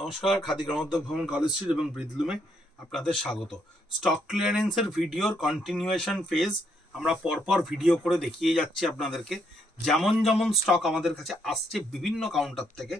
নমস্কার, খাদি গ্রামোদ্যোগ ভবন college street এবং ব্রিদলুমে আপনাদের স্বাগত। স্টক ক্লিয়ারেন্সের ভিডিওর কন্টিনিউয়েশন ফেজ আমরা পরপর ভিডিও করে দেখিয়ে যাচ্ছি আপনাদেরকে। যেমন যেমন স্টক আমাদের কাছে আসছে বিভিন্ন কাউন্টার থেকে,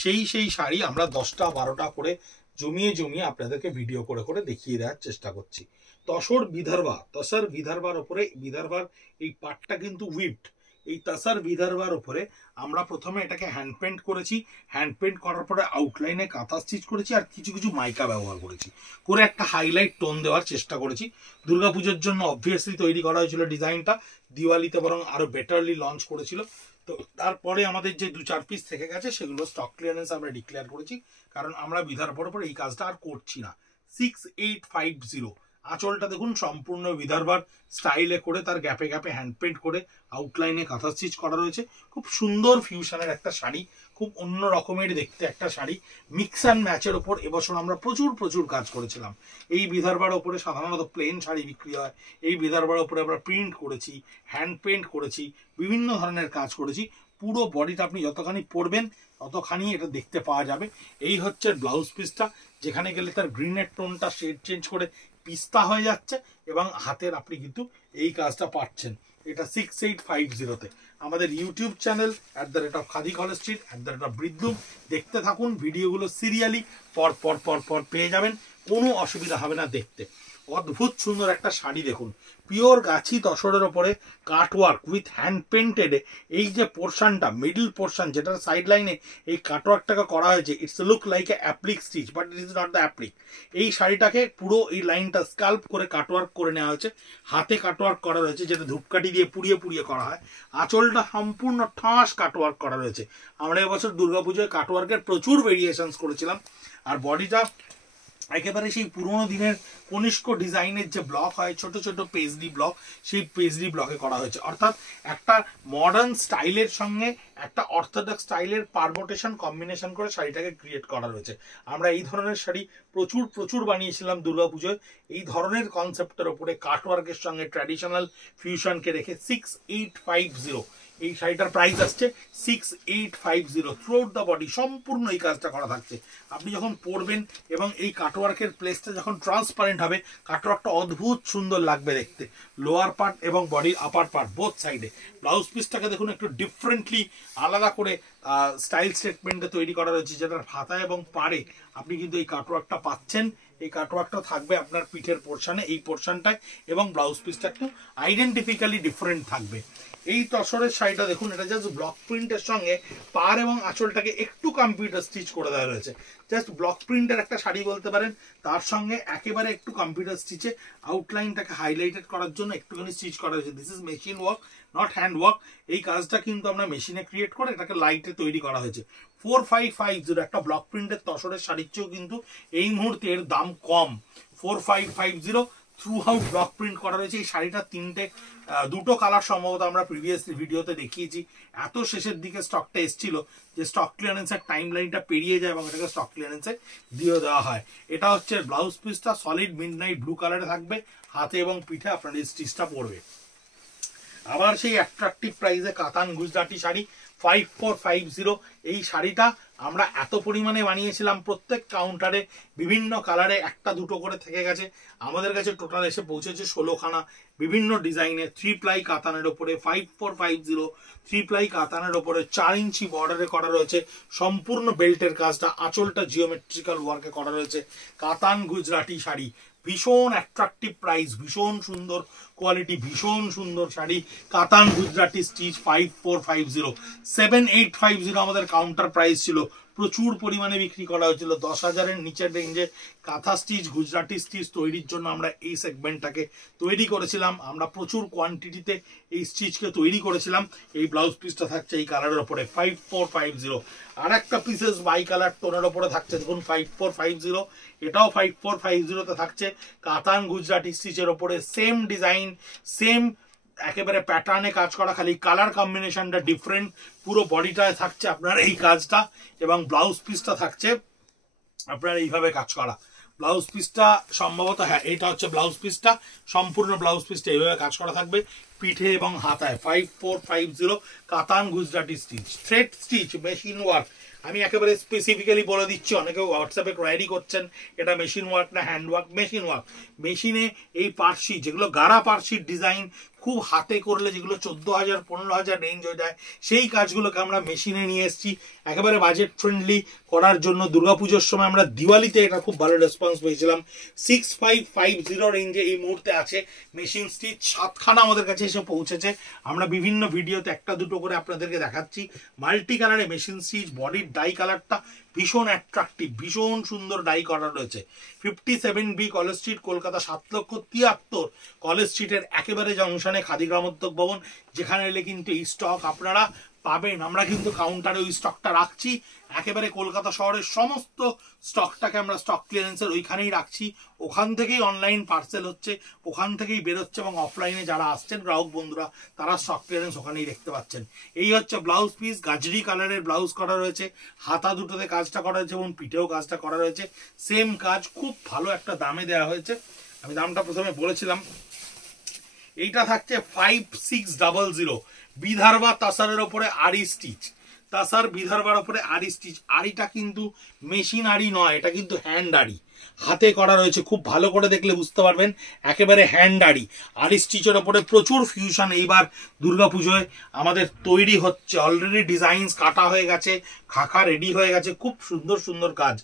সেই শাড়ি আমরা 10টা 12টা করে জমিয়ে আপনাদেরকে ভিডিও করে করে দেখিয়ে দেওয়ার চেষ্টা করছি। তসর বিদর্ভার ওপরে বিদর্ভার এই পাটটা কিন্তু উইভড। এই তসর বিদর্ভার উপরে আমরা প্রথমে এটাকে হ্যান্ড পেন্ট করেছি। হ্যান্ড পেন্ট করার পরে আউটলাইনে কাঁথা স্টিচ করেছি আর কিছু মাইকা ব্যবহার করেছি, করে একটা হাইলাইট টোন দেওয়ার চেষ্টা করেছি। দুর্গাপুজোর জন্য অবভিয়াসলি তৈরি করা হয়েছিল ডিজাইনটা, দিওয়ালিতে বরং আরো বেটারলি লঞ্চ করেছিল। তো তারপরে আমাদের যে 2-4 পিস থেকে গেছে সেগুলো স্টক ক্লিয়ারেন্স আমরা ডিক্লেয়ার করেছি, কারণ আমরা বিদর্ভার উপর এই কাজটা আর করছি না। 6850 আঁচলটা দেখুন সম্পূর্ণ বিদর্ভার স্টাইলে করে তার গ্যাপে গ্যাপে হ্যান্ড পেন্ট করে আউটলাইনে কাঁথা স্টিচ করা রয়েছে। খুব সুন্দর ফিউশনের একটা শাড়ি, খুব অন্য রকমের দেখতে একটা শাড়ি। মিক্স অ্যান্ড ম্যাচের ওপর এবছর আমরা প্রচুর কাজ করেছিলাম। এই বিদর্ভার ওপরে সাধারণত প্লেন শাড়ি বিক্রি হয়, এই বিদর্ভার ওপরে আমরা প্রিন্ট করেছি, হ্যান্ড পেন্ট করেছি, বিভিন্ন ধরনের কাজ করেছি। পুরো বডিটা আপনি যতখানি পরবেন ততখানি এটা দেখতে পাওয়া যাবে। এই হচ্ছে ব্লাউজ পিসটা, যেখানে গেলে তার গ্রিনের টোনটা শেড চেঞ্জ করে পিস্তা হয়ে যাচ্ছে এবং হাতের আপনি কিন্তু এই কাজটা পাচ্ছেন। এটা 6850-তে আমাদের YouTube channel @Khadi college street @ব্রিদলুম দেখতে থাকুন। ভিডিওগুলো সিরিয়ালি পর পেয়ে যাবেন, কোনো অসুবিধা হবে না দেখতে। অদ্ভুত সুন্দর একটা শাড়ি দেখুন, পিওর গাছি তসরের ওপরে কাটওয়ার্ক উইথ হ্যান্ড পেন্টেড। এই যে পোর্শনটা, মিডল পোর্শন, যেটার সাইড লাইনে এই কাটওয়ার্কটাকে করা হয়েছে, it's look like a applique stitch but it is not the applique. এই শাড়িটাকে পুরো এই লাইনটা স্কাল্প করে কাটওয়ার্ক করে নেওয়া হয়েছে, হাতে কাটওয়ার্ক করা রয়েছে, যেটা ধূপকাঠি দিয়ে পুড়িয়ে করা হয়। আঁচলটা সম্পূর্ণ ঠাস কাটওয়ার্ক করা রয়েছে। আমরা এবছর দুর্গাপুজোয় কাটওয়ার্কের প্রচুর ভেরিয়েশনস করেছিলাম। আর বডিটা একেবারে সেই পুরোনো দিনের কনিষ্ক ডিজাইনের যে ব্লক হয়, ছোট পেজলি ব্লক, সেই পেজলি ব্লকে করা হয়েছে। অর্থাৎ একটা মডার্ন স্টাইলের সঙ্গে একটা অর্থোডক্স স্টাইলের পারমোটেশন কম্বিনেশন করে শাড়িটাকে ক্রিয়েট করা রয়েছে। আমরা এই ধরনের শাড়ি প্রচুর বানিয়েছিলাম দুর্গাপুজোয়। এই ধরনের কনসেপ্টের ওপরে কাটওয়ার্কের সঙ্গে ট্র্যাডিশনাল ফিউশনকে রেখে 6850 এই শাড়িটার প্রাইস আসছে 6850। থ্রুআউট দ্য বডি সম্পূর্ণ এই কাজটা করা থাকছে। আপনি যখন পরবেন এবং এই কাটওয়ার্কের প্লেসটা যখন ট্রান্সপারেন্ট হবে, কাটওয়ার্কটা অদ্ভুত সুন্দর লাগবে দেখতে, লোয়ার পার্ট এবং বডির আপার পার্ট বোথ সাইডে। ব্লাউজ পিসটাকে দেখুন একটু ডিফারেন্টলি আলাদা করে স্টাইল স্টেটমেন্টে তৈরি করা রয়েছে, যেটার হাতা এবং পাড়ে আপনি কিন্তু এই কাটওয়ার্কটা পাচ্ছেন। এই কাটওয়ার্কটা থাকবে আপনার পিঠের পোর্শনে, এই পোর্শনটায়, এবং ব্লাউজ পিসটা একটু আইডেন্টিফিক্যালি ডিফারেন্ট থাকবে। এই তসরের শাড়িটা দেখুন, এটা জাস্ট ব্লক প্রিন্টের সঙ্গে পাড় এবং আঁচলটাকে একটু কম্পিউটার স্টিচ করে দেওয়া রয়েছে। জাস্ট ব্লক প্রিন্টের একটা শাড়ি বলতে পারেন, তার সঙ্গে একেবারে একটু কম্পিউটার স্টিচে আউটলাইনটাকে হাইলাইটেড করার জন্য একটুখানি স্টিচ করা হয়েছে। This is machine work, not hand work. এই কাজটা কিন্তু আমরা মেশিনে ক্রিয়েট করে এটাকে লাইটে তৈরি করা হয়েছে। 4550 একটা ব্লক প্রিন্টের তসরের শাড়ির চেয়েও কিন্তু এই মুহূর্তে এর দাম কম। 4550 থ্রু আউট ব্লক প্রিন্ট করা রয়েছে। এই শাড়িটা দুটো কালার সম্ভবত আমরা প্রিভিয়াসলি ভিডিওতে দেখিয়েছি। এত শেষের দিকে স্টকটা এসেছিল যে স্টক ক্লিয়ারেন্সের টাইম লাইনটা পেরিয়ে যায় এবং এটাকে স্টক ক্লিয়ারেন্সে দিয়ে দেওয়া হয়। এটা হচ্ছে ব্লাউজ পিসটা, সলিড মিডনাইট ব্লু কালারে থাকবে, হাতে এবং পিঠে আপনার এই স্টিচটা পড়বে। আবার সেই অ্যাট্রাকটিভ প্রাইসে কাতান গুজরাটি শাড়ি 5450। এই শাড়িটা আমরা এত পরিমাণে বানিয়েছিলাম, প্রত্যেক কাউন্টারে বিভিন্ন কালারে একটা দুটো করে থেকে গেছে। আমাদের কাছে টোটাল এসে পৌঁছেছে 16খানা বিভিন্ন ডিজাইনের 3 প্লাই কাতানের ওপরে। 5450 3 প্লাই কাতানের ওপরে 4 ইঞ্চি বর্ডারে করা রয়েছে। সম্পূর্ণ বেল্টের কাজটা, আঁচলটা জিওমেট্রিক্যাল ওয়ার্কে করা রয়েছে। কাতান গুজরাটি শাড়ি, ভীষণ অ্যাট্রাকটিভ প্রাইস, ভীষণ সুন্দর কোয়ালিটি, ভীষণ সুন্দর শাড়ি। কাতান গুজরাটি স্টিচ 5450। 7850 আমাদের কাউন্টার প্রাইস ছিল। প্রচুর পরিমাণে বিক্রি করা হয়েছিল। 10,000-এর নিচের রেঞ্জে কাঁথা স্টিচ, গুজরাটি স্টিচ তৈরির জন্য আমরা এই সেগমেন্টটাকে তৈরি করেছিলাম। আমরা প্রচুর কোয়ান্টিটিতে এই স্টিচকে তৈরি করেছিলাম। এই ব্লাউজ পিসটা থাকছে এই কালারের ওপরে 5450। আর একটা পিসেস বাই কালার টোনের ওপরে থাকছে দেখুন 5450। এটাও 5450-তে থাকছে কাতান গুজরাটি স্টিচের ওপরে। সেম ডিজাইন, সেম একেবারে প্যাটার্নে কাজ করা, খালি কালার কম্বিনেশনটা ডিফারেন্ট। পুরো বডিটায় থাকছে আপনার এই কাজটা এবং ব্লাউজ পিসটা থাকছে আপনার এইভাবে কাজ করা। ব্লাউজ পিসটা সম্ভবত, হ্যাঁ এটা হচ্ছে ব্লাউজ পিসটা, সম্পূর্ণ ব্লাউজ পিসটা এইভাবে কাজ করা থাকবে পিঠে এবং হাতায়। 5450 কাতান Gujarati stitch, thread stitch, machine work. আমি একেবারে স্পেসিফিক্যালি বলে দিচ্ছি, অনেকে হোয়াটসঅ্যাপে কোয়ারি করছেন এটা মেশিন ওয়ার্ক না হ্যান্ড ওয়ার্ক। Machine work. মেশিনে এই পার্সি যেগুলো গাড়া পার্সির ডিজাইন খুব হাতে করলে যেগুলো 14,000 15,000 রেঞ্জ হয়ে যায়, সেই কাজগুলোকে আমরা মেশিনে নিয়ে এসেছি একেবারে বাজেট ফ্রেন্ডলি করার জন্য। দুর্গাপুজোর সময় আমরা দিওয়ালিতে এটা খুব ভালো রেসপন্স পেয়েছিলাম। 6550 রেঞ্জে এই মুহূর্তে আছে মেশিন স্টিচ 7খানা আমাদের কাছে এসে পৌঁছেছে। আমরা বিভিন্ন ভিডিওতে একটা দুটো করে আপনাদেরকে দেখাচ্ছি। মাল্টি কালারে মেশিন স্টিচ, বডির ডাই কালারটা ভীষণ অ্যাট্রাকটিভ, ভীষণ সুন্দর ডাই করা রয়েছে। 57B college street, Kolkata 7,73,000 college স্ট্রিটের একেবারে জংশনে খাদি গ্রামোদ্যোগ ভবন, যেখানে এলে কিন্তু এই স্টক আপনারা পাবেন। আমরা কিন্তু কাউন্টারে ওই স্টকটা রাখছি, একেবারে কলকাতা শহরের সমস্ত স্টকটাকে আমরা স্টক ক্লিয়ারেন্সের ওইখানেই রাখছি। ওখান থেকেই অনলাইন পার্সেল হচ্ছে, ওখান থেকেই বেরোচ্ছে, এবং অফলাইনে যারা আসছেন গ্রাহক বন্ধুরা তারা স্টক ক্লিয়ারেন্স ওখানেই দেখতে পাচ্ছেন। এই হচ্ছে ব্লাউজ পিস, গাজরি কালারের ব্লাউজ করা রয়েছে, হাতা দুটোতে কাজটা করা হয়েছে এবং পিঠেও কাজটা করা রয়েছে। সেম কাজ, খুব ভালো একটা দামে দেওয়া হয়েছে। আমি দামটা প্রথমে বলেছিলাম, এইটা থাকছে 5600 বিদর্ভা তাসারের ওপরে আরি স্টিচ। তাসার বিদর্ভার ওপরে আরি স্টিচ। আরিটা কিন্তু মেশিন আরি নয়, এটা কিন্তু হ্যান্ড আরি, হাতে করা রয়েছে। খুব ভালো করে দেখলে বুঝতে পারবেন একেবারে হ্যান্ড আরি। আরি স্টিচের ওপরে প্রচুর ফিউশন এইবার দুর্গাপুজোয় আমাদের তৈরি হচ্ছে। অলরেডি ডিজাইনস কাটা হয়ে গেছে, খাখা রেডি হয়ে গেছে, খুব সুন্দর সুন্দর কাজ।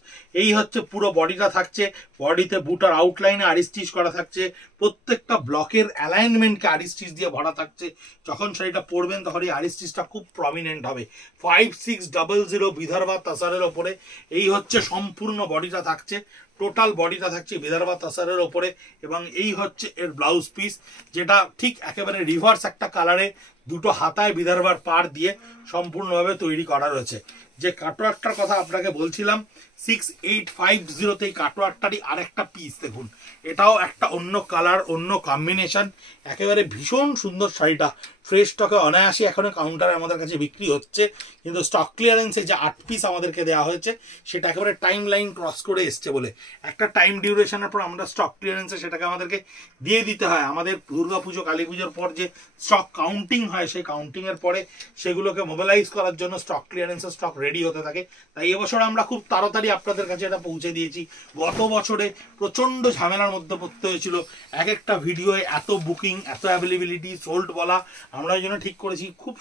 এই হচ্ছে পুরো বডিটা থাকছে, বডিতে বুটার আউটলাইনে আরি স্টিচ করা থাকছে, প্রত্যেকটা ব্লকের অ্যালাইনমেন্টকে আরি স্টিচ দিয়ে ভরা থাকছে। যখন শাড়িটা পরবেন তখন এই আরি স্টিচটা খুব প্রমিনেন্ট হবে। 5600 বিদর্ভা তাসারের ওপরে এই হচ্ছে সম্পূর্ণ বডিটা থাকছে, টোটাল বডিটা থাকছে বিদর্ভা তাসারের ওপরে। এবং এই হচ্ছে এর ব্লাউজ পিস, যেটা ঠিক একেবারে রিভার্স একটা কালারে দুটো হাতায় বিদর্ভার পার দিয়ে সম্পূর্ণভাবে তৈরি করা রয়েছে। যে কাটওয়ার্কটার কথা আপনাকে বলছিলাম 6850 এই কাটওয়ার্কটারই আরেকটা পিস দেখুন, এটাও একটা অন্য কালার, অন্য কম্বিনেশন, একেবারে ভীষণ সুন্দর শাড়িটা। ফ্রেশ স্টকে অনায়াসে এখনো কাউন্টারে আমাদের কাছে বিক্রি হচ্ছে, কিন্তু স্টক ক্লিয়ারেন্সে যে 8 পিস আমাদেরকে দেওয়া হয়েছে সেটা একেবারে টাইম লাইন ক্রস করে এসছে বলে একটা টাইম ডিউরেশনের পর আমরা স্টক ক্লিয়ারেন্সে সেটাকে আমাদেরকে দিয়ে দিতে হয়। আমাদের দুর্গাপুজো কালী পুজোর পর যে স্টক কাউন্টিং হয়, সেই কাউন্টিং এর পরে সেগুলোকে মোবিলাইজ করার জন্য স্টক ক্লিয়ারেন্সের স্টক রেডি হতে থাকে। তাই এবছর আমরা খুব তাড়াতাড়ি আপনাদের কাছে এটা পৌঁছে দিয়েছি। গত বছরে প্রচন্ড ঝামেলার মধ্যে পড়তে হয়েছিল, এক একটা ভিডিওয়ে এত বুকিং, এত অ্যাভেলেবিলিটি, সোল্ড বলা। আমরা এই জন্য ঠিক করেছি খুব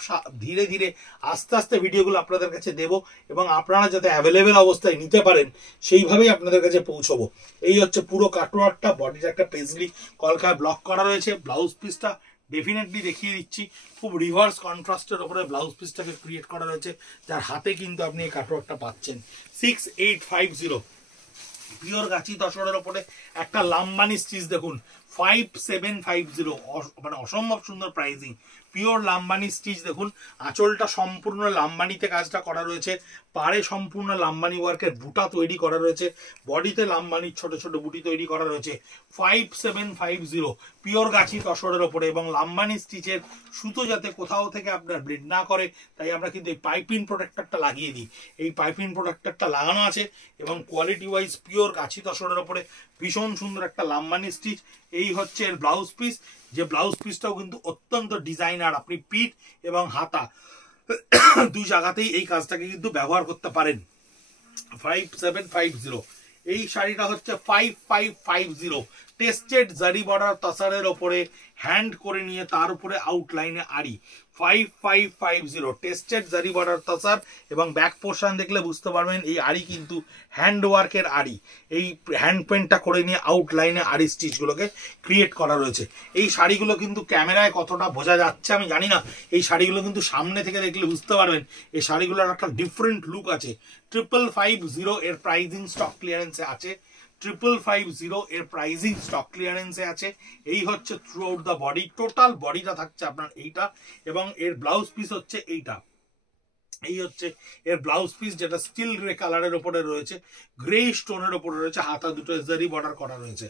ধীরে ধীরে আস্তে আস্তে ভিডিওগুলো আপনাদের কাছে দেব, এবং আপনারা যাতে অ্যাভেলেবেল অবস্থায় নিতে পারেন সেইভাবেই আপনাদের কাছে পৌঁছবো। এই হচ্ছে পুরো কাটওয়ার্কটা, বডির একটা পেজলি কলকায় ব্লক করা রয়েছে। ব্লাউজ পিসটা ডেফিনেটলি দেখিয়ে দিচ্ছি, খুব রিভার্স কন্ট্রাস্টের ওপরে ব্লাউজ পিসটাকে ক্রিয়েট করা রয়েছে, যার হাতে কিন্তু আপনি এই কাটওয়ার্কটা পাচ্ছেন। 6850 পিওর গাছি তসরের ওপরে একটা লাম্বানি স্টিচ দেখুন, 5750, মানে অসম্ভব সুন্দর প্রাইসিং। পিওর লাম্বানি স্টিচ দেখুন, আঁচলটা সম্পূর্ণ লাম্বানিতে কাজটা করা রয়েছে, পাড়ে সম্পূর্ণ লাম্বানি ওয়ার্কের বুটা তৈরি করা রয়েছে, বডিতে লাম্বানির ছোট ছোট বুটি তৈরি করা রয়েছে। 5750 পিওর গাছি তসরের ওপরে, এবং লাম্বানি স্টিচের সুতো যাতে কোথাও থেকে আপনার ব্লিড না করে তাই আমরা কিন্তু এই পাইপিং প্রোটেক্টরটা লাগিয়ে দিই। এই পাইপিং প্রোটেক্টরটা লাগানো আছে, এবং কোয়ালিটি ওয়াইজ পিওর গাছি তসরের ওপরে ভীষণ সুন্দর একটা লাম্বানি স্টিচ। এই হচ্ছে এর ব্লাউজ পিস, যে ব্লাউজ পিসটাও কিন্তু অত্যন্ত ডিজাইনার। আপনি পিঠ এবং হাতা দুই জায়গাতেই এই কাজটাকে কিন্তু ব্যবহার করতে পারেন। 5750 এই শাড়িটা হচ্ছে 5550 টেস্টেড জারি বর্ডার তাসারের ওপরে হ্যান্ড করে নিয়ে তার উপরে আউটলাইনে আরি। 5550 টেস্টেড জারি বর্ডার তাসার, এবং ব্যাক পোর্শন দেখলে বুঝতে পারবেন এই আরি কিন্তু হ্যান্ড ওয়ার্কের আরি। এই হ্যান্ড পেন্টটা করে নিয়ে আউটলাইনে আরি স্টিচগুলোকে ক্রিয়েট করা রয়েছে। এই শাড়িগুলো কিন্তু ক্যামেরায় কতটা বোঝা যাচ্ছে আমি জানি না, এই শাড়িগুলো কিন্তু সামনে থেকে দেখলে বুঝতে পারবেন এই শাড়িগুলোর একটা ডিফারেন্ট লুক আছে। 5550 এর প্রাইসিং স্টক ক্লিয়ারেন্সে আছে, 5550 এর প্রাইসিং স্টক ক্লিয়ারেন্সে আছে। এই হচ্ছে through out the body, total বডিটা থাকছে আপনার এইটা, এবং এর ব্লাউজ পিস হচ্ছে এইটা। এই হচ্ছে এর ব্লাউজ পিস, যেটা স্টিল গ্রে কালারের উপরে রয়েছে, গ্রে স্টোনের উপরে রয়েছে, হাতা দুটো জারি বর্ডার করা রয়েছে।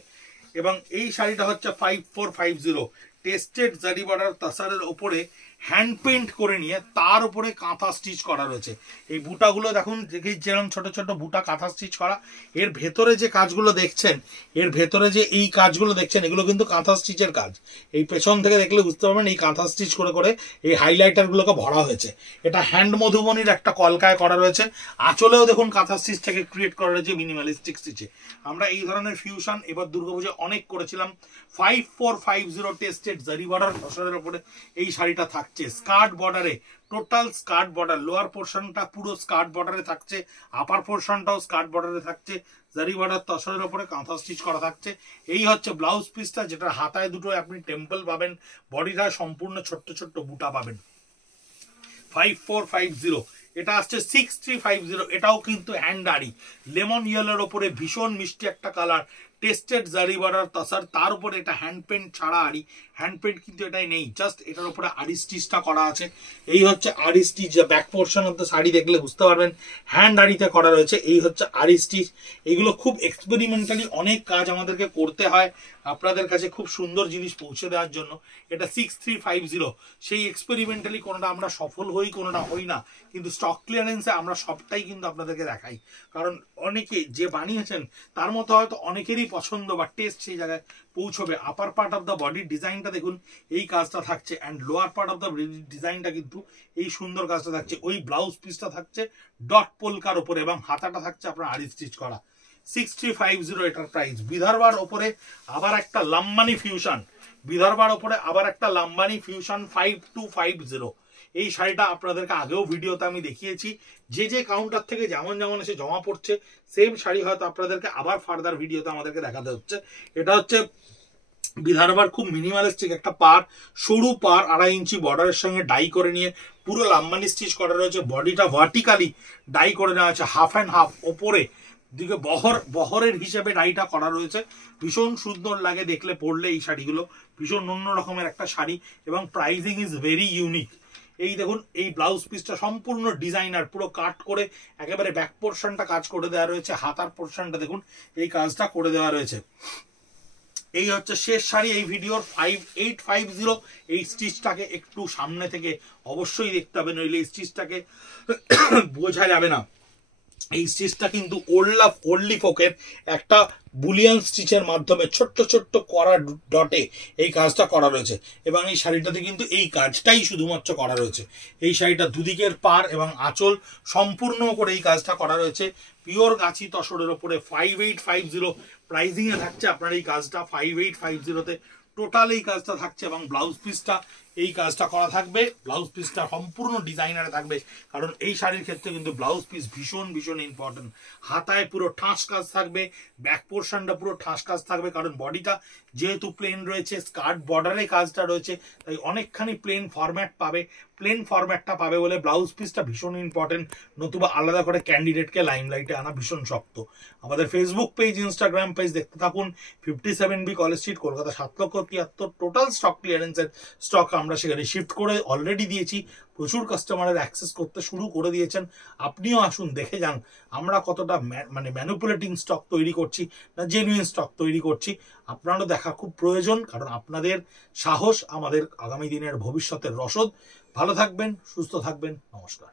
এবং এই শাড়িটা হচ্ছে 5450 টেস্টেড জারি বর্ডার তাসারের ওপরে হ্যান্ড পেন্ট করে নিয়ে তার উপরে কাঁথা স্টিচ করা রয়েছে। এই বুটাগুলো দেখুন যেরকম ছোট ছোট বুটা কাঁথা স্টিচ করা। এর ভেতরে যে কাজগুলো দেখছেন, এর ভেতরে যে এই কাজগুলো দেখছেন, এগুলো কিন্তু কাঁথা স্টিচের কাজ। এই পেছন থেকে দেখলে বুঝতে পারবেন এই কাঁথা স্টিচ করে করে এই হাইলাইটারগুলোকে ভরা হয়েছে। এটা হ্যান্ড মধুবনির একটা কলকায় করা রয়েছে। আঁচলেও দেখুন কাঁথা স্টিচ থেকে ক্রিয়েট করা রয়েছে মিনিমালিস্টিক স্টিচে। আমরা এই ধরনের ফিউশন এবার দুর্গাপুজোয় অনেক করেছিলাম। 5450 টেস্টেড জারি বর্ডার তসরের উপরে এই শাড়িটা থাকছে স্কার্ট বর্ডারে, টোটাল স্কার্ট বর্ডার। লোয়ার পোর্শনটা পুরো স্কার্ট বর্ডারে থাকছে, আপার পোর্শনটাও স্কার্ট বর্ডারে থাকছে, জারি বর্ডার তসরের উপরে কাঁথা স্টিচ করা থাকছে। এই হচ্ছে ব্লাউজ পিসটা, যেটা হাতায় দুটো আপনি টেম্পল পাবেন, বডিটা সম্পূর্ণ ছোট্ট ছোট্ট বুটা পাবেন। 5450 এটা আসছে 6350। এটাও কিন্তু হ্যান্ড আড়ি, লেমন ইয়েলোর ওপরে ভীষণ মিষ্টি একটা কালার, টেস্টেড জারি বর্ডার তাসার, তার উপরে এটা হ্যান্ড পেন্ট ছাড়া আড়ি। হ্যান্ড পেন্ট কিন্তু এটাই নেই, জাস্ট এটার উপরে আড়ি স্টিচটা করা আছে। এই হচ্ছে আড়ি stitch, back portion of the sari দেখলে বুঝতে পারবেন হ্যান্ড আড়িতে করা রয়েছে। এই হচ্ছে আড়ি স্টিচ। এগুলো খুব এক্সপেরিমেন্টালি অনেক কাজ আমাদেরকে করতে হয় আপনাদের কাছে খুব সুন্দর জিনিস পৌঁছে দেওয়ার জন্য। এটা 6350। সেই এক্সপেরিমেন্টালি কোনোটা আমরা সফল হই, কোনোটা হই না, কিন্তু স্টক ক্লিয়ারেন্সে আমরা সবটাই কিন্তু আপনাদেরকে দেখাই। কারণ অনেকে যে বানিয়েছেন তার মতো হয়তো অনেকেরই পছন্দ বা টেস্ট সেই জায়গায় পৌঁছবে। আপার পার্ট অফ দ্য বডির ডিজাইনটা দেখুন এই কাজটা থাকছে, and lower part of the ডিজাইনটা কিন্তু এই সুন্দর কাজটা থাকছে। ওই ব্লাউজ পিসটা থাকছে ডট পোলকার উপরে এবং হাতাটা থাকছে আপনার আড়ি স্টিচ করা। 6350 এটার প্রাইস। বিদর্ভার ওপরে আবার একটা লাম্বানি ফিউশন, বিদর্ভার ওপরে আবার একটা লাম্বানি ফিউশন 5250। এই শাড়িটা আপনাদেরকে আগেও ভিডিওতে আমি দেখিয়েছি। যে যে কাউন্টার থেকে যেমন যেমন এসে জমা পড়ছে সেম শাড়ি হয়তো আপনাদেরকে আবার ফার্দার ভিডিওতে আমাদেরকে দেখাতে হচ্ছে। এটা হচ্ছে বিদর্ভার খুব মিনিমালিস্টিক একটা পার, সরু পার, 2.5 ইঞ্চি বর্ডারের সঙ্গে ডাই করে নিয়ে পুরো লাম্বানি স্টিচ করা রয়েছে। বডিটা ভার্টিক্যালি ডাই করে নেওয়া হয়েছে, হাফ অ্যান্ড হাফ। ওপরে দিকে বহরের হিসেবে ডাইটা করা রয়েছে। ভীষণ সুন্দর লাগে দেখলে, পরলে এই শাড়িগুলো ভীষণ অন্য রকমের একটা শাড়ি, এবং প্রাইসিং ইজ ভেরি ইউনিক। এই দেখুন এই ব্লাউজ পিসটা সম্পূর্ণ ডিজাইনার, পুরো কাট করে একেবারে ব্যাক পোর্শনটা কাজ করে দেওয়া রয়েছে, হাতার পোর্শনটা দেখুন এই কাজটা করে দেওয়া রয়েছে। এই হচ্ছে শেষ শাড়ি এই ভিডিওর 5850। এই স্টিচটাকে একটু সামনে থেকে অবশ্যই দেখতে হবে, নইলে এই স্টিচটাকে বোঝা যাবে না। এই স্টিচটা কিন্তু ওল্ডলি ফোকের একটা বুলিয়ান স্টিচের মাধ্যমে ছোট্ট ছোট্ট করা ডটে এই কাজটা করা রয়েছে, এবং এই শাড়িটাতে কিন্তু এই কাজটাই শুধুমাত্র করা রয়েছে। এই শাড়িটা দুদিকের পার এবং আঁচল সম্পূর্ণ করে এই কাজটা করা রয়েছে। পিওর গাছি তসরের ওপরে 5850 প্রাইজিং এ থাকছে আপনার এই কাজটা। 5850-তে টোটাল এই কাজটা থাকছে, এবং ব্লাউজ পিসটা এই কাজটা করা থাকবে। ব্লাউজ পিসটা সম্পূর্ণ ডিজাইনারে থাকবে, কারণ এই শাড়ির ক্ষেত্রে কিন্তু ব্লাউজ পিস ভীষণ ভীষণ ইম্পর্টেন্ট। হাতায় পুরো ঠাস কাজ থাকবে, ব্যাক পোর্শনটা পুরো ঠাস কাজ থাকবে, কারণ বডিটা যেহেতু প্লেন রয়েছে, স্কার্ট বর্ডারে কাজটা রয়েছে, তাই অনেকখানি প্লেন ফরম্যাট পাবে। প্লেন ফরম্যাটটা পাবে বলে ব্লাউজ পিসটা ভীষণ ইম্পর্টেন্ট, নতুবা আলাদা করে ক্যান্ডিডেটকে লাইমলাইটে আনা ভীষণ শক্ত। আমাদের ফেসবুক পেজ, ইনস্টাগ্রাম পেজ দেখতে থাকুন। 57B college street, Kolkata 7,73,000 total stock ক্লিয়ারেন্সের স্টক আমরা সেখানে শিফট করে অলরেডি দিয়েছি। প্রচুর কাস্টমারের অ্যাক্সেস করতে শুরু করে দিয়েছেন। আপনিও আসুন, দেখে যান আমরা কতটা ম্যানিপুলেটিং স্টক তৈরি করছি না জেনুইন স্টক তৈরি করছি। আপনারও দেখা খুব প্রয়োজন, কারণ আপনাদের সাহস আমাদের আগামী দিনের ভবিষ্যতের রসদ। ভালো থাকবেন, সুস্থ থাকবেন, নমস্কার।